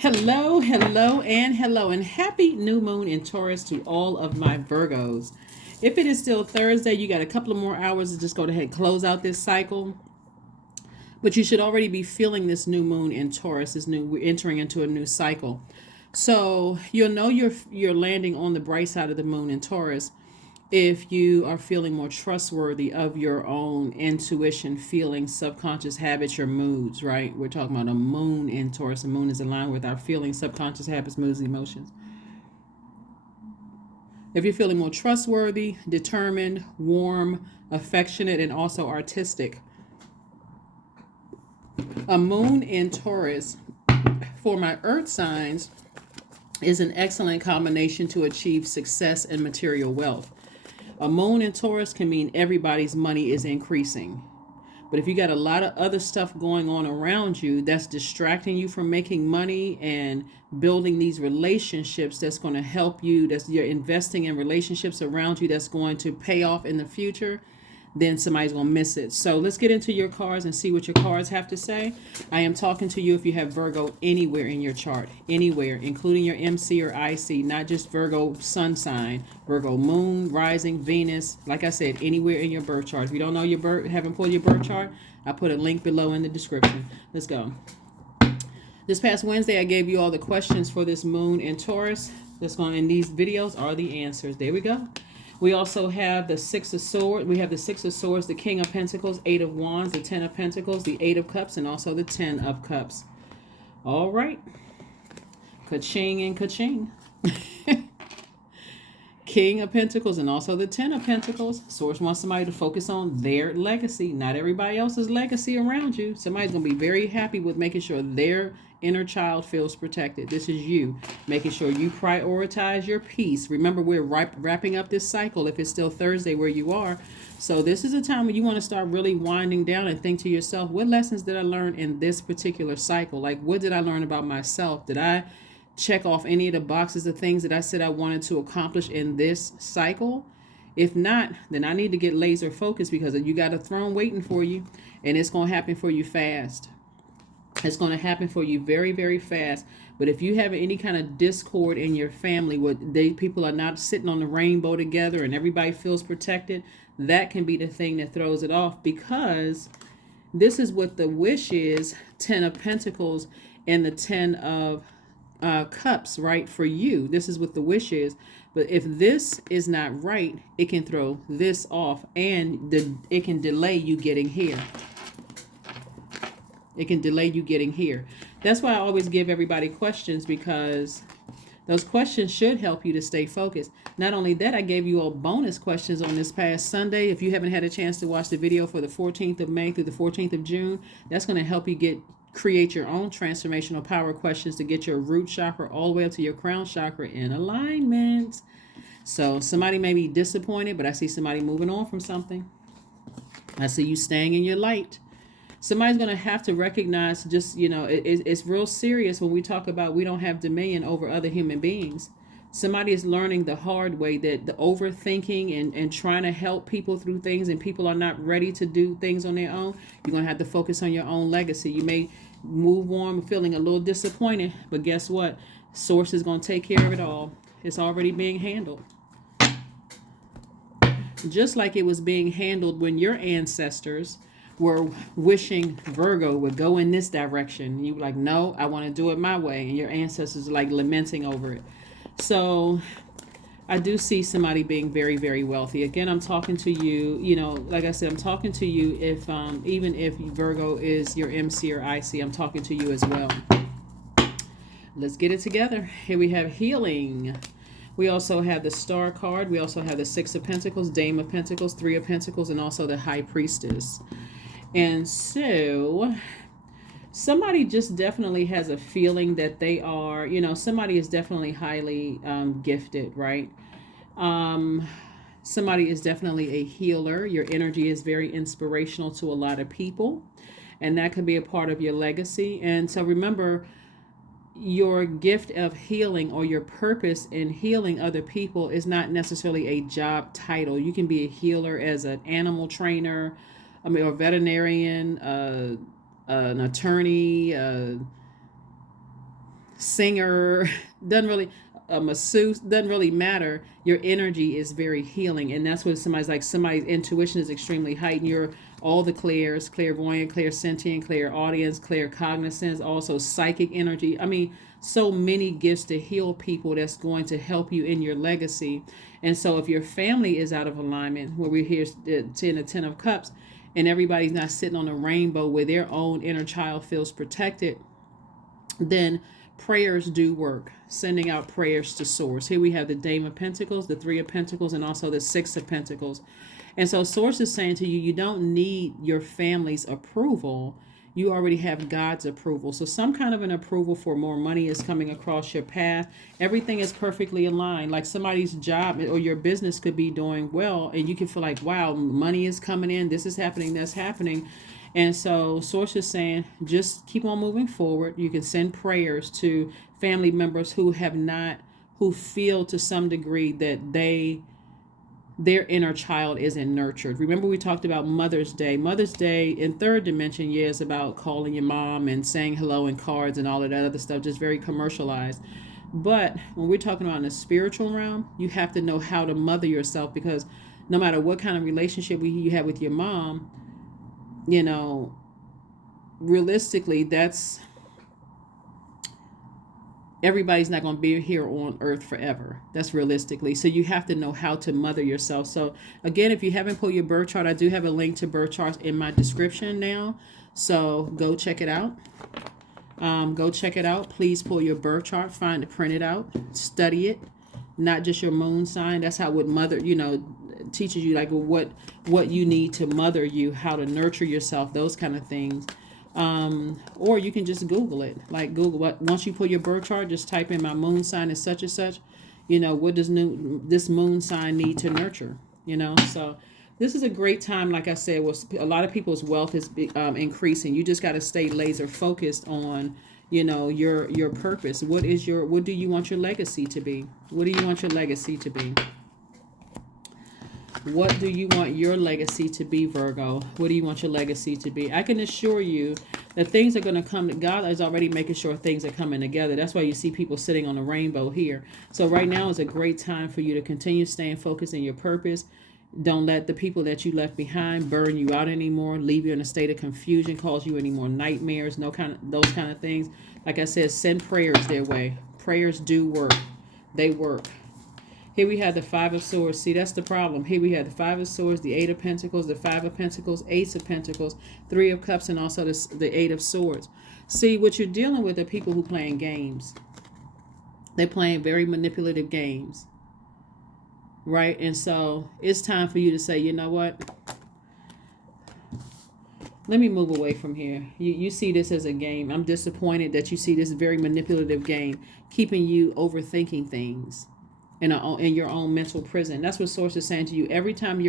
Hello, hello, and hello, and happy new moon in Taurus to all of my Virgos. If it is still Thursday, you got a couple of more hours to just go ahead and close out this cycle. But you should already be feeling this new moon in Taurus. We're entering into a new cycle. So you'll know you're landing on the bright side of the moon in Taurus if you are feeling more trustworthy of your own intuition, feelings, subconscious habits, your moods, right? We're talking about a moon in Taurus. The moon is aligned with our feelings, subconscious habits, moods, emotions. If you're feeling more trustworthy, determined, warm, affectionate, and also artistic, a moon in Taurus for my earth signs is an excellent combination to achieve success and material wealth. A moon in Taurus can mean everybody's money is increasing. But if you got a lot of other stuff going on around you that's distracting you from making money and building these relationships that's going to help you, that's you're investing in relationships around you that's going to pay off in the future, then somebody's going to miss it. So let's get into your cards and see what your cards have to say. I am talking to you if you have Virgo anywhere in your chart, anywhere, including your MC or IC, not just Virgo sun sign, Virgo moon, rising, Venus. Like I said, anywhere in your birth chart. If you don't know haven't pulled your birth chart, I put a link below in the description. Let's go. This past Wednesday, I gave you all the questions for this moon in Taurus. That's going in these videos are the answers. There we go. We also have the Six of Swords. We have the Six of Swords, the King of Pentacles, Eight of Wands, the Ten of Pentacles, the Eight of Cups, and also the Ten of Cups. All right. Ka-ching and ka-ching. King of Pentacles and also the Ten of Pentacles. Source wants somebody to focus on their legacy, not everybody else's legacy around you. Somebody's going to be very happy with making sure their inner child feels protected. This is you making sure you prioritize your peace. Remember, we're wrapping up this cycle if it's still Thursday where you are. So this is a time when you want to start really winding down and think to yourself, what lessons did I learn in this particular cycle? Like, what did I learn about myself? Did I check off any of the boxes of things that I said I wanted to accomplish in this cycle? If not, then I need to get laser focused because you got a throne waiting for you and it's going to happen for you fast. It's going to happen for you very, very fast. But if you have any kind of discord in your family where people are not sitting on the rainbow together and everybody feels protected, that can be the thing that throws it off, because this is what the wish is, 10 of Pentacles and the 10 of Cups, right? For you, this is what the wish is. But if this is not right, it can throw this off and it can delay you getting here. It can delay you getting here. That's why I always give everybody questions, because those questions should help you to stay focused. Not only that, I gave you all bonus questions on this past Sunday. If you haven't had a chance to watch the video for the 14th of May through the 14th of June, that's going to help you create your own transformational power questions to get your root chakra all the way up to your crown chakra in alignment. So somebody may be disappointed, but I see somebody moving on from something. I see you staying in your light. Somebody's going to have to recognize, just, it's real serious when we talk about we don't have dominion over other human beings. Somebody is learning the hard way that the overthinking and trying to help people through things, and people are not ready to do things on their own. You're going to have to focus on your own legacy. You may move on feeling a little disappointed, but guess what? Source is going to take care of it all. It's already being handled. Just like it was being handled when your ancestors were wishing Virgo would go in this direction. You were like, no, I want to do it my way. And your ancestors are like lamenting over it. So I do see somebody being very, very wealthy. Again, I'm talking to you, like I said, I'm talking to you if, even if Virgo is your MC or IC, I'm talking to you as well. Let's get it together. Here we have healing. We also have the Star card. We also have the Six of Pentacles, Dame of Pentacles, Three of Pentacles, and also the High Priestess. And so somebody just definitely has a feeling that they are, somebody is definitely highly gifted, right? Somebody is definitely a healer. Your energy is very inspirational to a lot of people, and that could be a part of your legacy. And so remember, your gift of healing or your purpose in healing other people is not necessarily a job title. You can be a healer as an animal trainer, or a veterinarian, an attorney, singer, doesn't really, a masseuse, doesn't really matter. Your energy is very healing, and that's what somebody's intuition is extremely heightened. You're all the clairs, clairvoyant, clairsentient, clairaudience, claircognizance, also psychic energy. I mean, so many gifts to heal people that's going to help you in your legacy. And so if your family is out of alignment, where we hear the Ten of Cups, and everybody's not sitting on a rainbow where their own inner child feels protected, then prayers do work. Sending out prayers to source. Here we have the Dame of Pentacles, the Three of Pentacles, and also the Six of Pentacles. And so source is saying to you, you don't need your family's approval. You already have God's approval. So some kind of an approval for more money is coming across your path. Everything is perfectly aligned. Like somebody's job or your business could be doing well, and you can feel like, wow, money is coming in. This is happening. That's happening. And so source is saying, just keep on moving forward. You can send prayers to family members who feel to some degree that their inner child isn't nurtured. Remember we talked about Mother's Day. Mother's Day in third dimension, is about calling your mom and saying hello in cards and all of that other stuff, just very commercialized. But when we're talking about in the spiritual realm, you have to know how to mother yourself, because no matter what kind of relationship you have with your mom, realistically, everybody's not going to be here on earth forever. That's realistically. So you have to know how to mother yourself. So again, if you haven't pulled your birth chart, I do have a link to birth charts in my description now. So go check it out. Please pull your birth chart, find it, print it out, study it, not just your moon sign. That's how it would mother, teaches you like what you need to mother you, how to nurture yourself, those kind of things. Or you can just Google it. Like Google, once you pull your birth chart, just type in my moon sign is such and such. What does this moon sign need to nurture? So this is a great time. Like I said, a lot of people's wealth is increasing. You just got to stay laser focused on, your purpose. What do you want your legacy to be? What do you want your legacy to be? What do you want your legacy to be, Virgo? What do you want your legacy to be? I can assure you that things are going to come. God is already making sure things are coming together. That's why you see people sitting on a rainbow here. So right now is a great time for you to continue staying focused in your purpose. Don't let the people that you left behind burn you out anymore, leave you in a state of confusion, cause you any more nightmares, those kind of things. Like I said, send prayers their way. Prayers do work. They work. Here we have the Five of Swords. See, that's the problem. Here we have the Five of Swords, the Eight of Pentacles, the Five of Pentacles, Ace of Pentacles, Three of Cups, and also the Eight of Swords. See, what you're dealing with are people who playing games. They're playing very manipulative games. Right? And so it's time for you to say, you know what? Let me move away from here. You see this as a game. I'm disappointed that you see this very manipulative game, keeping you overthinking things in your own mental prison. That's what Source is saying to you every time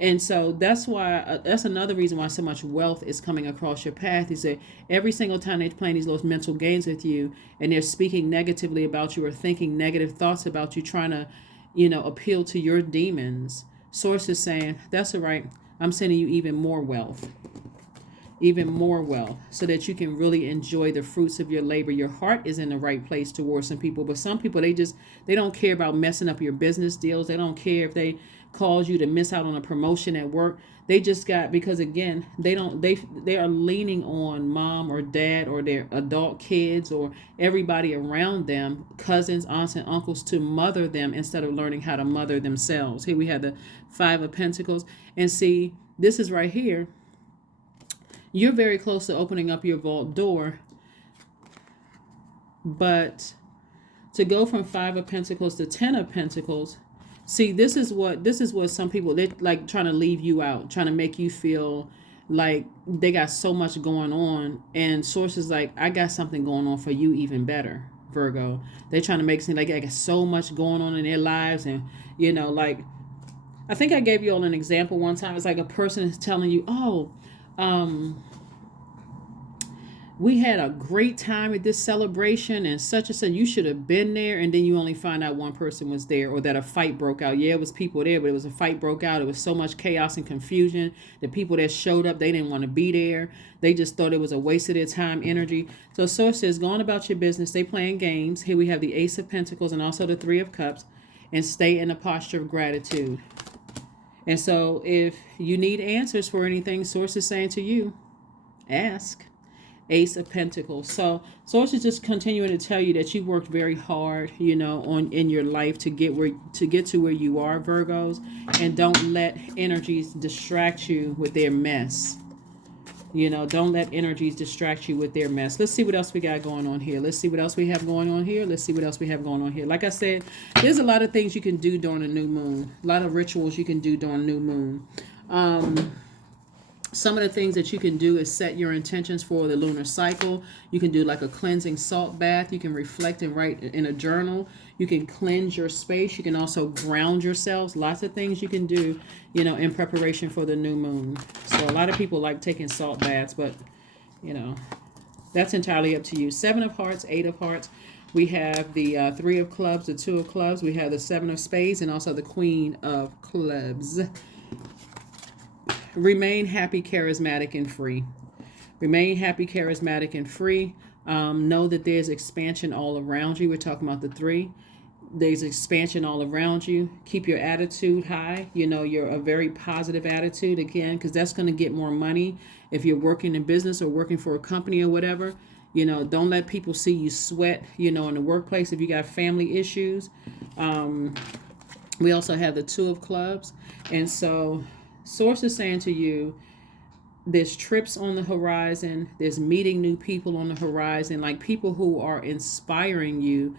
and so that's why that's another reason why so much wealth is coming across your path, is that every single time they're playing these little mental games with you and they're speaking negatively about you or thinking negative thoughts about you, trying to appeal to your demons, Source is saying, that's all right. I'm sending you even more wealth, so that you can really enjoy the fruits of your labor. Your heart is in the right place towards some people, but some people, they don't care about messing up your business deals. They don't care if they cause you to miss out on a promotion at work. They just because again, they are leaning on mom or dad or their adult kids or everybody around them, cousins, aunts, and uncles, to mother them instead of learning how to mother themselves. Here we have the Five of Pentacles, and see, this is right here. You're very close to opening up your vault door, but to go from Five of Pentacles to Ten of Pentacles, see, this is what some people, they're like trying to leave you out, trying to make you feel like they got so much going on, and Source is like, I got something going on for you even better, Virgo. They're trying to make it seem like I got so much going on in their lives, and like, I think I gave you all an example one time. It's like a person is telling you, We had a great time at this celebration and such and such. You should have been there. And then you only find out one person was there, or that a fight broke out. Yeah, it was people there, but it was a fight broke out. It was so much chaos and confusion. The people that showed up, they didn't want to be there. They just thought it was a waste of their time, energy. So Source says, go on about your business. They playing games. Here we have the Ace of Pentacles and also the Three of Cups. And stay in a posture of gratitude. And so if you need answers for anything, Source is saying to you, ask. Ace of Pentacles. So Source is just continuing to tell you that you worked very hard, on in your life to get to where you are, Virgos, and don't let energies distract you with their mess. Don't let energies distract you with their mess. Let's see what else we got going on here. Let's see what else we have going on here. Let's see what else we have going on here. Like I said, there's a lot of things you can do during a new moon. A lot of rituals you can do during new moon. Some of the things that you can do is set your intentions for the lunar cycle. You can do like a cleansing salt bath. You can reflect and write in a journal. You can cleanse your space. You can also ground yourselves. Lots of things you can do, in preparation for the new moon. So a lot of people like taking salt baths, but, that's entirely up to you. 7 of Hearts, 8 of Hearts. We have the 3 of Clubs, the 2 of Clubs. We have the 7 of Spades and also the Queen of Clubs. Remain happy, charismatic, and free. Remain happy, charismatic, and free. Know that there's expansion all around you. We're talking about the 3. There's expansion all around you. Keep your attitude high. You're a very positive attitude, again, because that's going to get more money if you're working in business or working for a company or whatever. Don't let people see you sweat, in the workplace if you got family issues. We also have the 2 of Clubs. And so Source is saying to you, there's trips on the horizon. There's meeting new people on the horizon, like people who are inspiring you.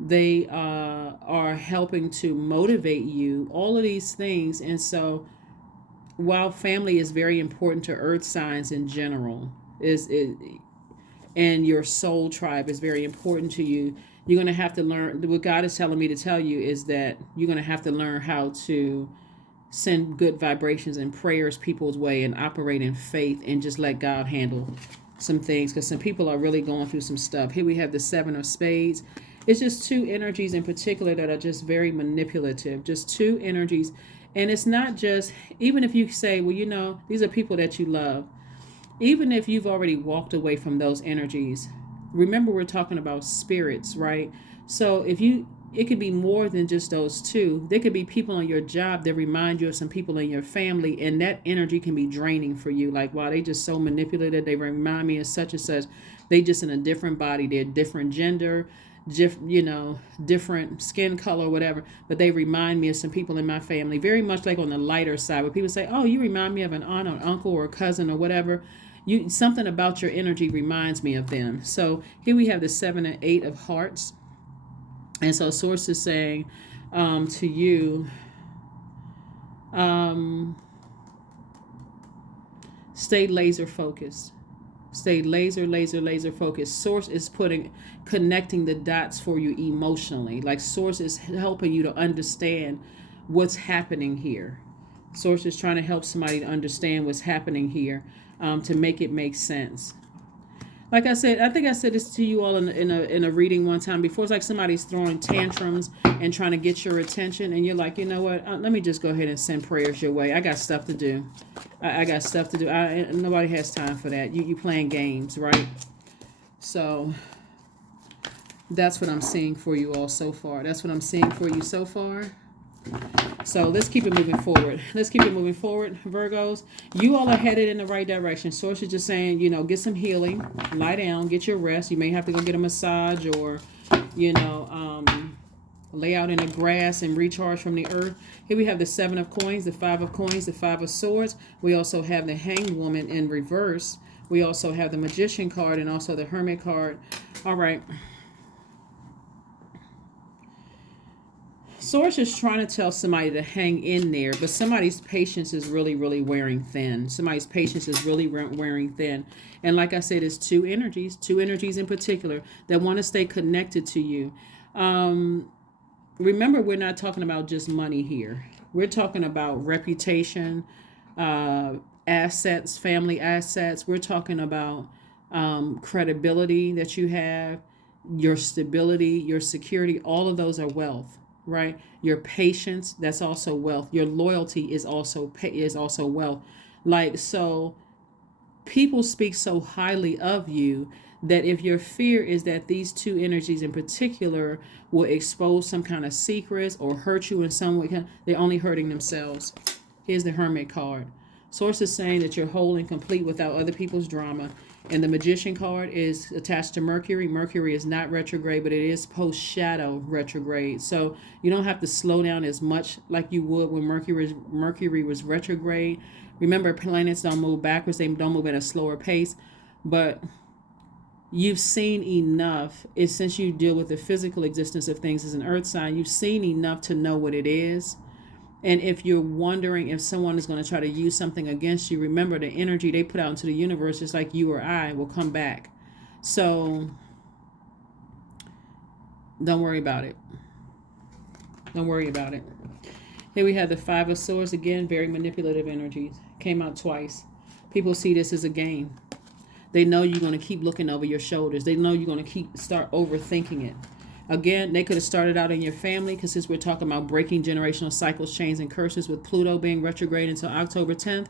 They are helping to motivate you, all of these things. And so while family is very important to earth signs in general, and your soul tribe is very important to you, you're going to have to learn. What God is telling me to tell you is that you're going to have to learn how to send good vibrations and prayers people's way and operate in faith and just let God handle some things, because some people are really going through some stuff. Here we have the 7 of Spades. It's just 2 energies in particular that are just very manipulative, just 2 energies. And it's not just, even if you say, well, these are people that you love, even if you've already walked away from those energies, remember we're talking about spirits, right? So it could be more than just those 2. There could be people on your job that remind you of some people in your family, and that energy can be draining for you. Like, wow, they just so manipulative. They remind me of such and such. They just in a different body. They're different gender, different skin color, whatever. But they remind me of some people in my family, very much like on the lighter side, where people say, oh, you remind me of an aunt or uncle or a cousin or whatever. Something about your energy reminds me of them. So here we have the 7 and 8 of Hearts. And so Source is saying to you, stay laser focused. Stay laser focused. Source is connecting the dots for you emotionally. Like Source is helping you to understand what's happening here. Source is trying to help somebody to understand what's happening here, to make it make sense. Like I said, I think I said this to you all in a reading one time before. It's like somebody's throwing tantrums and trying to get your attention, and you're like, you know what? Let me just go ahead and send prayers your way. I got stuff to do. I got stuff to do. Nobody has time for that. You playing games, right? So that's what I'm seeing for you all so far. That's what I'm seeing for you so far. So let's keep it moving forward. Virgos. You all are headed in the right direction. Source is just saying, get some healing, lie down, get your rest. You may have to go get a massage or, lay out in the grass and recharge from the earth. Here we have the 7 of Coins, the 5 of Coins, the 5 of Swords. We also have the Hanged Woman in reverse. We also have the Magician card and also the Hermit card. All right. Source is trying to tell somebody to hang in there, but somebody's patience is really, really wearing thin. Somebody's patience is really wearing thin. And like I said, it's 2 energies in particular that want to stay connected to you. Remember, we're not talking about just money here. We're talking about reputation, assets, family assets. We're talking about credibility that you have, your stability, your security, all of those are wealth, right? Your patience, that's also wealth. Your loyalty is also wealth. Like, so people speak so highly of you that if your fear is that these two energies in particular will expose some kind of secrets or hurt you in some way, they're only hurting themselves. Here's the Hermit card. Source is saying that you're whole and complete without other people's drama. And the Magician card is attached to Mercury. Mercury is not retrograde, but it is post-shadow retrograde. So you don't have to slow down as much like you would when Mercury was retrograde. Remember, planets don't move backwards. They don't move at a slower pace. But you've seen enough. Since you deal with the physical existence of things as an earth sign, you've seen enough to know what it is. And if you're wondering if someone is going to try to use something against you, remember the energy they put out into the universe, just like you or I, will come back. So don't worry about it. Don't worry about it. Here we have the Five of Swords. Again, very manipulative energies. Came out twice. People see this as a game. They know you're going to keep looking over your shoulders. They know you're going to start overthinking it. Again, they could have started out in your family, because since we're talking about breaking generational cycles, chains, and curses with Pluto being retrograde until October 10th.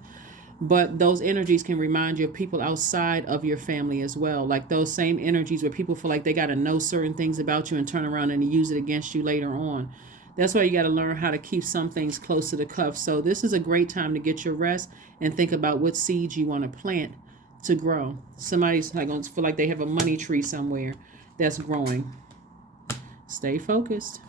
But those energies can remind you of people outside of your family as well. Like those same energies where people feel like they got to know certain things about you and turn around and use it against you later on. That's why you got to learn how to keep some things close to the cuff. So this is a great time to get your rest and think about what seeds you want to plant to grow. Somebody's like going to feel like they have a money tree somewhere that's growing. Stay focused.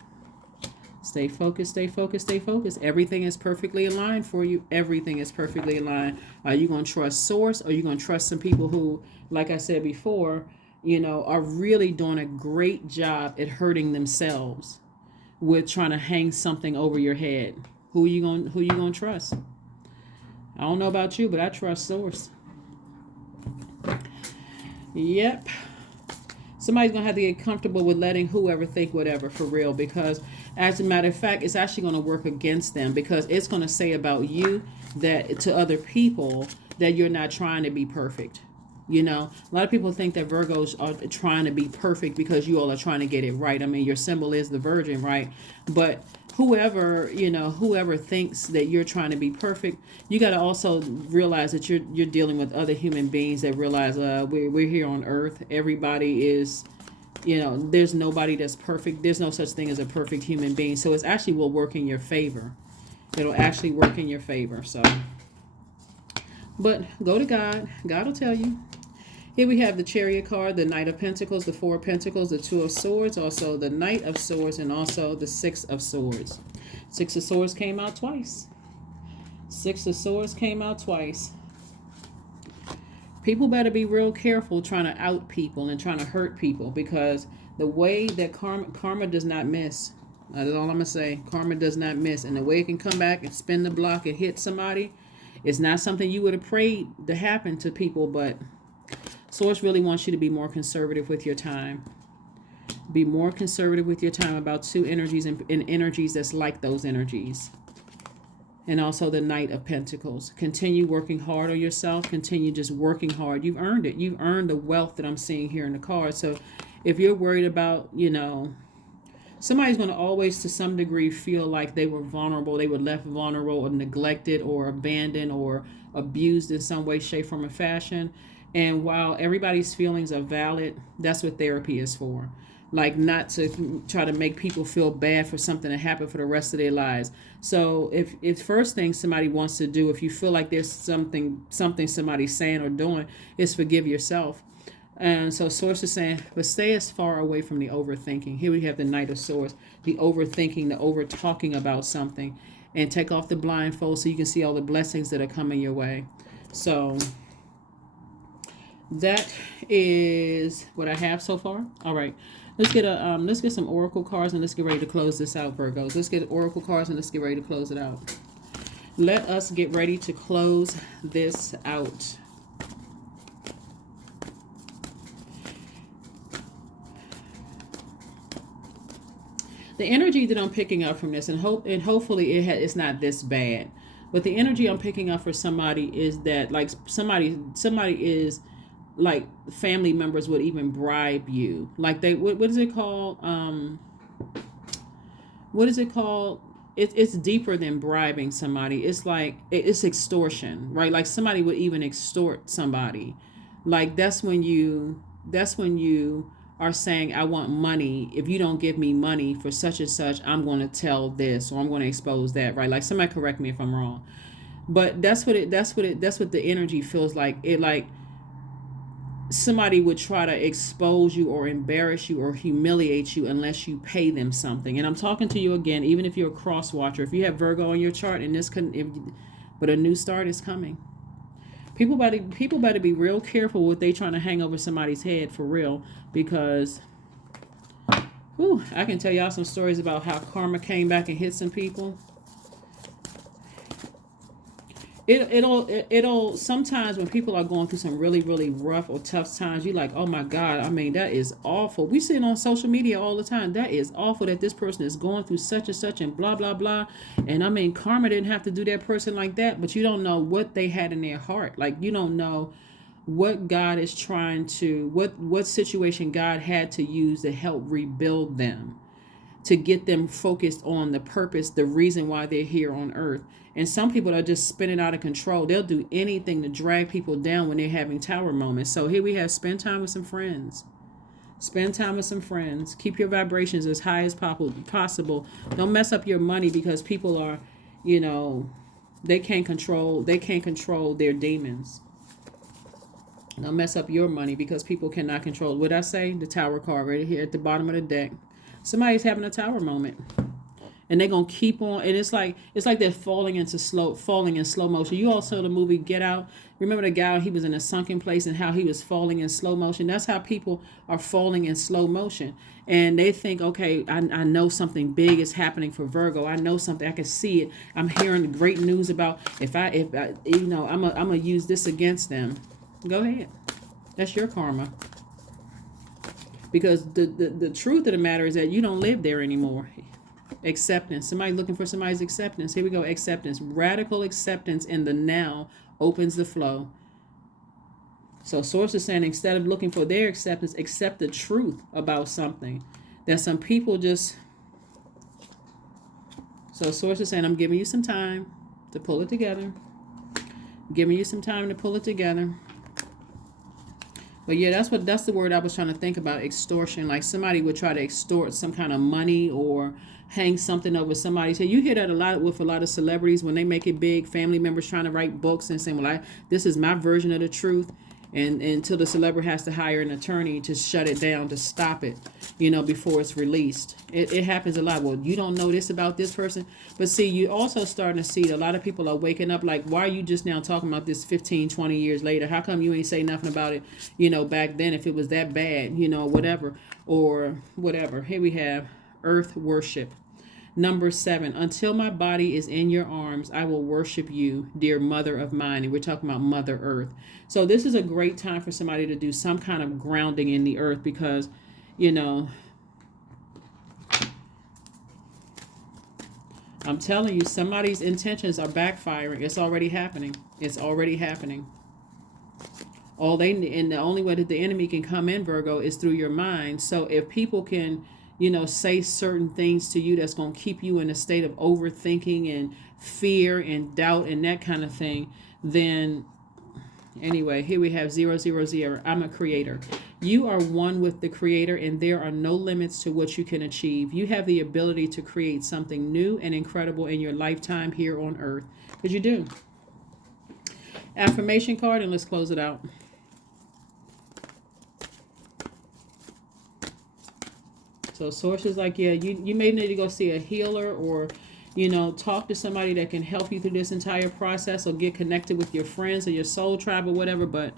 Stay focused, stay focused, stay focused. Everything is perfectly aligned for you. Everything is perfectly aligned. Are you going to trust source, or are you going to trust some people who, like I said before, are really doing a great job at hurting themselves with trying to hang something over your head? Who you going to trust? I don't know about you, but I trust source. Yep. Somebody's going to have to get comfortable with letting whoever think whatever, for real, because as a matter of fact, it's actually going to work against them, because it's going to say about you that to other people that you're not trying to be perfect. A lot of people think that Virgos are trying to be perfect because you all are trying to get it right. I mean, your symbol is the Virgin, right? But whoever thinks that you're trying to be perfect, you got to also realize that you're dealing with other human beings that realize we're here on Earth. Everybody is, there's nobody that's perfect. There's no such thing as a perfect human being. So it's actually will work in your favor. It'll actually work in your favor. So, but go to God. God will tell you. Here we have the Chariot card, the Knight of Pentacles, the Four of Pentacles, the Two of Swords, also the Knight of Swords, and also the Six of Swords. Six of Swords came out twice. Six of Swords came out twice. People better be real careful trying to out people and trying to hurt people, because the way that karma does not miss. That's all I'm going to say. Karma does not miss. And the way it can come back and spin the block and hit somebody, it's not something you would have prayed to happen to people, but Source really wants you to be more conservative with your time. Be more conservative with your time about two energies and energies that's like those energies. And also the Knight of Pentacles. Continue working hard on yourself. Continue just working hard. You've earned it. You've earned the wealth that I'm seeing here in the card. So if you're worried about, somebody's going to always to some degree feel like they were vulnerable. They were left vulnerable or neglected or abandoned or abused in some way, shape, form, or fashion. And while everybody's feelings are valid, that's what therapy is for. Like, not to try to make people feel bad for something that happened for the rest of their lives. So if first thing somebody wants to do, if you feel like there's something somebody's saying or doing, is forgive yourself. And so Source is saying, but stay as far away from the overthinking. Here we have the Knight of Swords, the overthinking, the over talking about something, and take off the blindfold so you can see all the blessings that are coming your way. So that is what I have so far. All right. Let's get some oracle cards and let's get ready to close this out, Virgos. Let's get oracle cards and let's get ready to close it out. Let us get ready to close this out. The energy that I'm picking up from this, and hopefully it's not this bad, but the energy I'm picking up for somebody is that, like, somebody is like family members would even bribe you. Like they, what is it called? What is it called? It's deeper than bribing somebody. It's like it's extortion, right? Like somebody would even extort somebody. Like that's when you are saying, I want money. If you don't give me money for such and such, I'm going to tell this or I'm going to expose that, right? Like somebody correct me if I'm wrong. But that's what the energy feels like. It like somebody would try to expose you or embarrass you or humiliate you unless you pay them something. And I'm talking to you again, even if you're a cross watcher, if you have Virgo on your chart and this can, if, but a new start is coming. People better be real careful what they trying to hang over somebody's head for real, because whew, I can tell y'all some stories about how karma came back and hit some people. It'll sometimes when people are going through some really rough or tough times, you like, oh my God, I mean, that is awful. We see it on social media all the time. That is awful that this person is going through such and such and blah blah blah. And I mean, karma didn't have to do that person like that, but you don't know what they had in their heart. Like you don't know what God is trying to, what situation God had to use to help rebuild them, to get them focused on the purpose, the reason why they're here on earth. And some people are just spinning out of control. They'll do anything to drag people down when they're having tower moments. So here we have spend time with some friends. Spend time with some friends. Keep your vibrations as high as possible. Don't mess up your money because people are, you know, they can't control their demons. Don't mess up your money because people cannot control. What I say? The tower card right here at the bottom of the deck. Somebody's having a tower moment. And they're gonna keep on, and it's like they're falling in slow motion. You all saw the movie Get Out. Remember the guy, he was in a sunken place and how he was falling in slow motion. That's how people are falling in slow motion. And they think, okay, I know something big is happening for Virgo. I know something, I can see it. I'm hearing great news about if I you know, I'm gonna use this against them. Go ahead. That's your karma. Because the truth of the matter is that you don't live there anymore. Acceptance. Somebody looking for somebody's acceptance. Here we go. Acceptance. Radical acceptance in the now opens the flow. So Source is saying instead of looking for their acceptance, accept the truth about something. That some people just... So Source is saying, I'm giving you some time to pull it together. Giving you some time to pull it together. But yeah, that's the word I was trying to think about, extortion. Like somebody would try to extort some kind of money or hang something over somebody. So you hear that a lot with a lot of celebrities when they make it big, family members trying to write books and saying, well, this is my version of the truth. And until the celebrity has to hire an attorney to shut it down, to stop it, you know, before it's released. It happens a lot. Well, you don't know this about this person. But see, you also starting to see a lot of people are waking up like, why are you just now talking about this 15, 20 years later? How come you ain't say nothing about it, you know, back then if it was that bad, you know, whatever, or whatever. Here we have earth worship. Number 7, until my body is in your arms, I will worship you, dear mother of mine. And we're talking about Mother Earth. So this is a great time for somebody to do some kind of grounding in the earth because, you know, I'm telling you, somebody's intentions are backfiring. It's already happening. It's already happening. And the only way that the enemy can come in, Virgo, is through your mind. So if people can, you know, say certain things to you that's going to keep you in a state of overthinking and fear and doubt and that kind of thing, then anyway, here we have 000. I'm a creator. You are one with the creator and there are no limits to what you can achieve. You have the ability to create something new and incredible in your lifetime here on earth. Because you do. Affirmation card, and let's close it out. So sources like, yeah, you may need to go see a healer or, you know, talk to somebody that can help you through this entire process or get connected with your friends or your soul tribe or whatever. But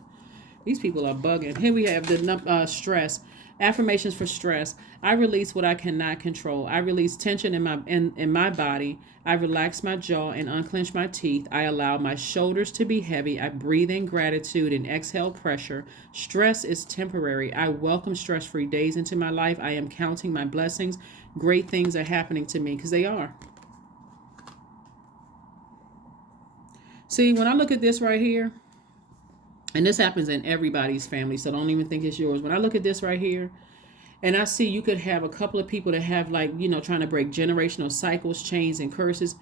these people are bugging. Here we have the stress. Affirmations for stress. I release what I cannot control. I release tension in my body. I relax my jaw and unclench my teeth. I allow my shoulders to be heavy. I breathe in gratitude and exhale pressure. Stress is temporary. I welcome stress-free days into my life. I am counting my blessings. Great things are happening to me because they are. See, when I look at this right here, And this happens in everybody's family, so don't even think it's yours. When I look at this right here, and I see you could have a couple of people that have, like, trying to break generational cycles, chains, and curses.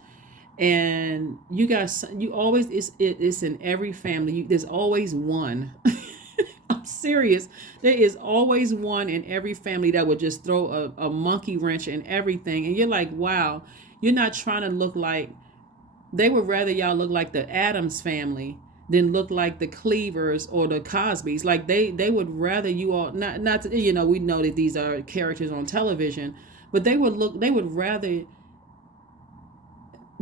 And you guys, you always, it's in every family. There's always one. I'm serious. There is always one in every family that would just throw a monkey wrench in everything. And you're like, wow, you're not trying to look like, they would rather y'all look like the Addams family than look like the Cleavers or the Cosbys. Like they would rather you all, not to, we know that these are characters on television, but they would rather,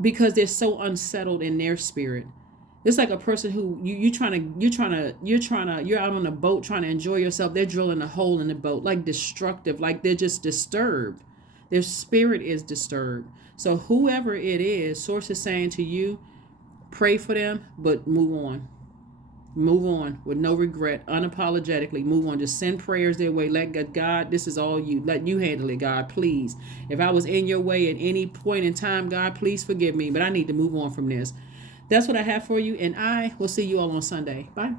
because they're so unsettled in their spirit. It's like a person who you're out on a boat trying to enjoy yourself. They're drilling a hole in the boat, like destructive, like they're just disturbed. Their spirit is disturbed. So whoever it is, Source is saying to you, pray for them, but move on. Move on with no regret, unapologetically. Move on. Just send prayers their way. Let God, this is all you. Let you handle it, God, please. If I was in your way at any point in time, God, please forgive me. But I need to move on from this. That's what I have for you, and I will see you all on Sunday. Bye.